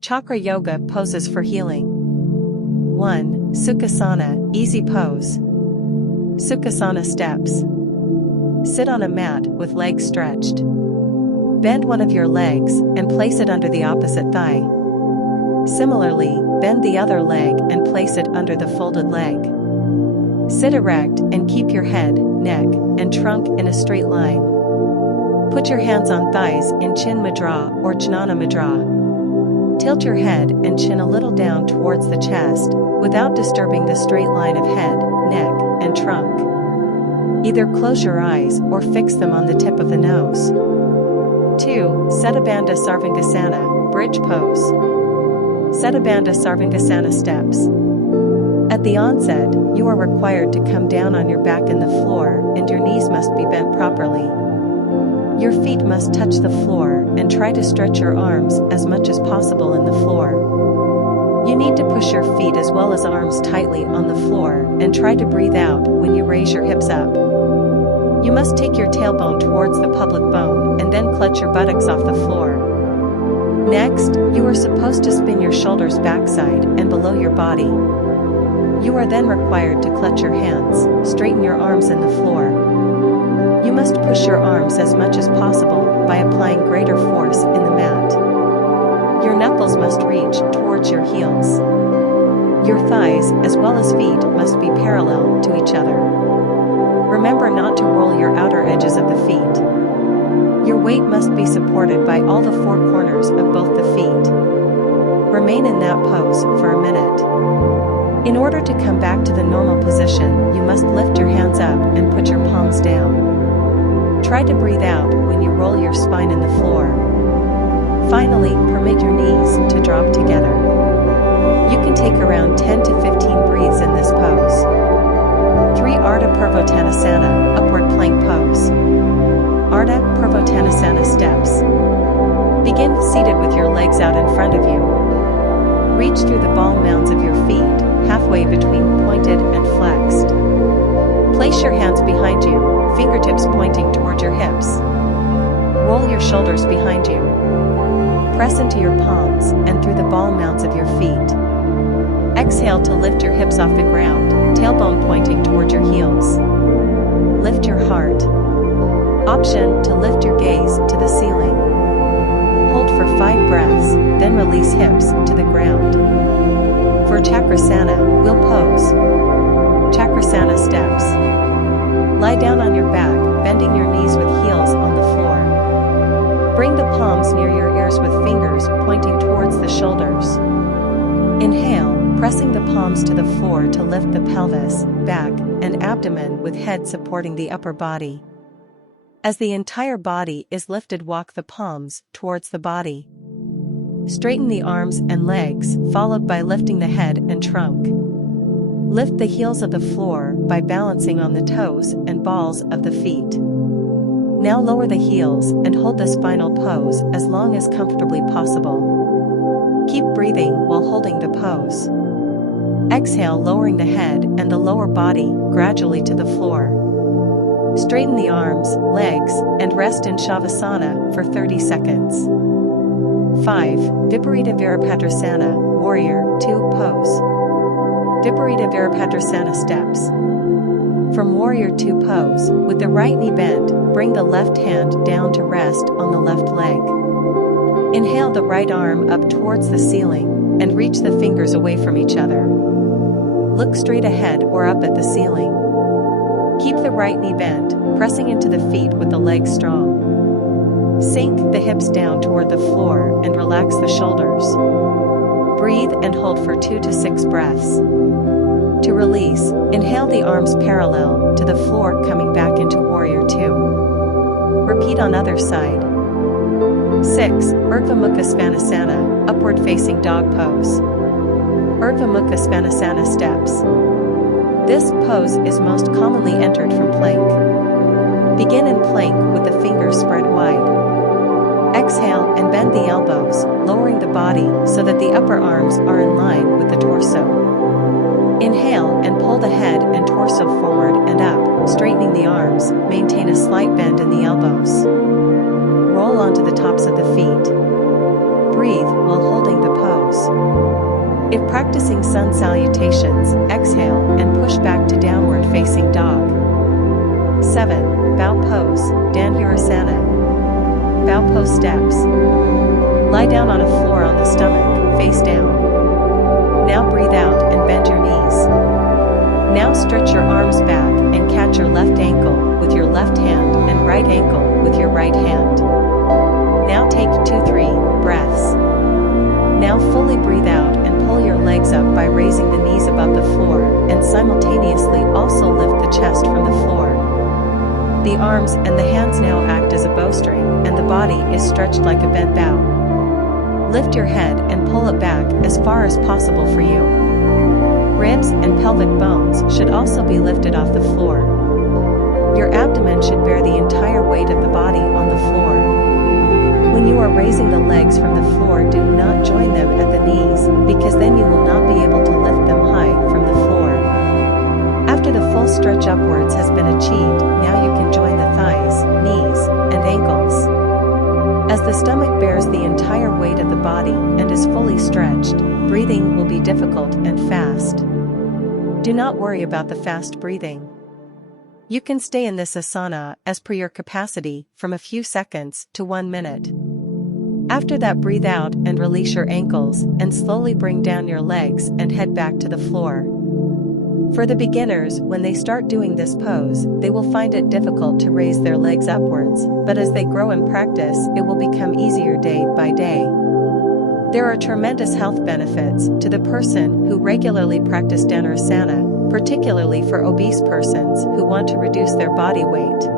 Chakra Yoga poses for healing. 1. Sukhasana, easy pose. Sukhasana steps. Sit on a mat with legs stretched. Bend one of your legs and place it under the opposite thigh. Similarly, bend the other leg and place it under the folded leg. Sit erect and keep your head, neck, and trunk in a straight line. Put your hands on thighs in Chin Mudra or Jnana Mudra. Tilt your head and chin a little down towards the chest, without disturbing the straight line of head, neck, and trunk. Either close your eyes or fix them on the tip of the nose. 2. Setabandha Sarvangasana, bridge pose. Setabandha Sarvangasana steps. At the onset, you are required to come down on your back in the floor and your knees must be bent properly. Your feet must touch the floor and try to stretch your arms as much as possible in the floor. You need to push your feet as well as arms tightly on the floor and try to breathe out when you raise your hips up. You must take your tailbone towards the pelvic bone and then clutch your buttocks off the floor. Next, you are supposed to spin your shoulders backside and below your body. You are then required to clutch your hands, straighten your arms in the floor. You must push your arms as much as possible by applying greater force in the mat. Your knuckles must reach towards your heels. Your thighs as well as feet must be parallel to each other. Remember not to roll your outer edges of the feet. Your weight must be supported by all the four corners of both the feet. Remain in that pose for a minute. In order to come back to the normal position, you must lift your hands up and put your palms down. Try to breathe out when you roll your spine in the floor. Finally, permit your knees to drop together. You can take around 10 to 15 breaths in this pose. 3. Ardha Purvottanasana, upward plank pose. Ardha Purvottanasana steps. Begin seated with your legs out in front of you. Reach through the ball mounds of your feet, halfway between pointed and flexed. Place your hands behind you, fingertips pointing toward your hips. Roll your shoulders behind you. Press into your palms and through the ball mounds of your feet. Exhale to lift your hips off the ground, tailbone pointing toward your heels. Lift your heart. Option to lift your gaze to the ceiling. Hold for 5 breaths, then release hips to the ground. For Chakrasana, we'll pose. Chakrasana steps. Lie down on your back, bending your knees with heels on the floor. Bring the palms near your ears with fingers pointing towards the shoulders. Inhale, pressing the palms to the floor to lift the pelvis, back, and abdomen with head supporting the upper body. As the entire body is lifted, walk the palms towards the body. Straighten the arms and legs, followed by lifting the head and trunk. Lift the heels of the floor by balancing on the toes and balls of the feet. Now lower the heels and hold this final pose as long as comfortably possible. Keep breathing while holding the pose. Exhale, lowering the head and the lower body gradually to the floor. Straighten the arms, legs, and rest in Shavasana for 30 seconds. 5. Viparita Virabhadrasana, Warrior 2 pose. Viparita Virabhadrasana steps. From Warrior 2 pose, with the right knee bent, bring the left hand down to rest on the left leg. Inhale the right arm up towards the ceiling, and reach the fingers away from each other. Look straight ahead or up at the ceiling. Keep the right knee bent, pressing into the feet with the legs strong. Sink the hips down toward the floor and relax the shoulders. Breathe and hold for 2 to 6 breaths. To release, inhale the arms parallel to the floor, coming back into Warrior 2. Repeat on other side. 6. Urdhva Mukha Svanasana, upward facing dog pose. Urdhva Mukha Svanasana steps. This pose is most commonly entered from plank. Begin in plank with the fingers spread wide. Exhale and bend the elbows, lowering the body so that the upper arms are in line with the torso. Inhale and pull the head and torso forward and up, straightening the arms. Maintain a slight bend in the elbows. Roll onto the tops of the feet. Breathe while holding the pose. If practicing sun salutations, exhale and push back to downward facing dog. 7. Bow pose, Dhanurasana. Bow pose steps. Lie down on a floor on the stomach, face down. Now breathe out and bend your knees. Now stretch your arms back and catch your left ankle with your left hand and right ankle with your right hand. Now take 2-3 breaths. Now fully breathe out and pull your legs up by raising the knees above the floor and simultaneously also lift the chest from the floor. The arms and the hands now act as a bowstring and the body is stretched like a bent bow. Lift your head and pull it back as far as possible for you. Ribs and pelvic bones should also be lifted off the floor. Your abdomen should bear the entire weight of the body on the floor. When you are raising the legs from the floor, do not join them at the knees, because then you will not be able to lift them high from the floor. After the full stretch upwards has been achieved, now you can join the thighs, knees, and ankles. As the stomach bears the entire weight of the body and is fully stretched, breathing will be difficult and fast. Do not worry about the fast breathing. You can stay in this asana as per your capacity from a few seconds to 1 minute. After that, breathe out and release your ankles and slowly bring down your legs and head back to the floor. For the beginners, when they start doing this pose, they will find it difficult to raise their legs upwards, but as they grow in practice, it will become easier day by day. There are tremendous health benefits to the person who regularly practice Dhanurasana, particularly for obese persons who want to reduce their body weight.